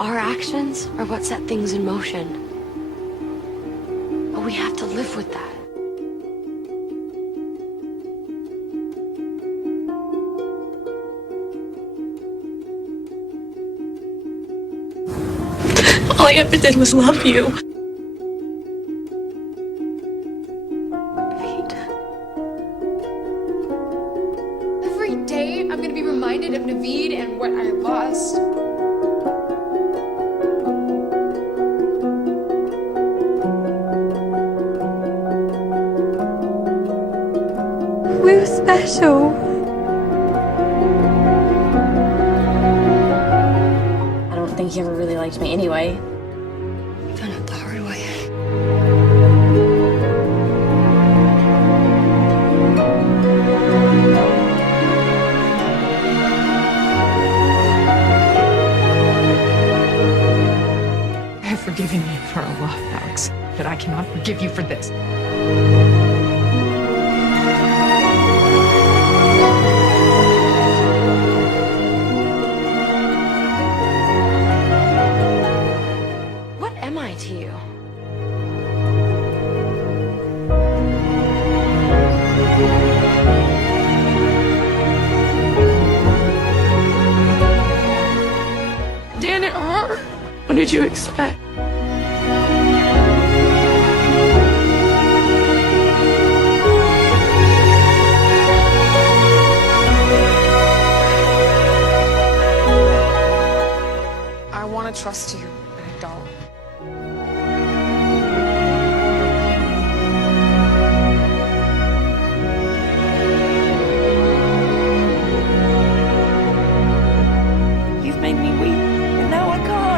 Our actions are what set things in motion. But we have to live with that. All I ever did was love you. Every day, I'm gonna be reminded of Navid and what I lost. We were special. I don't think he ever really liked me anyway. Found out the hard way. I have forgiven you for our love, Alex, but I cannot forgive you for this. What am I to you? Dan, it hurt. What did you expect? I want to trust you, but I don't. You've made me weep, and now I can't.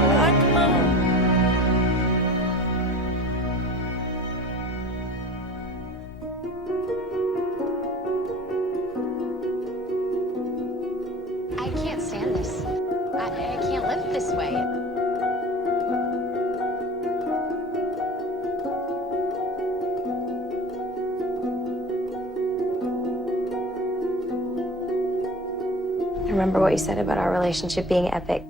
I can't stand this. I can't live this way. I remember what you said about our relationship being epic.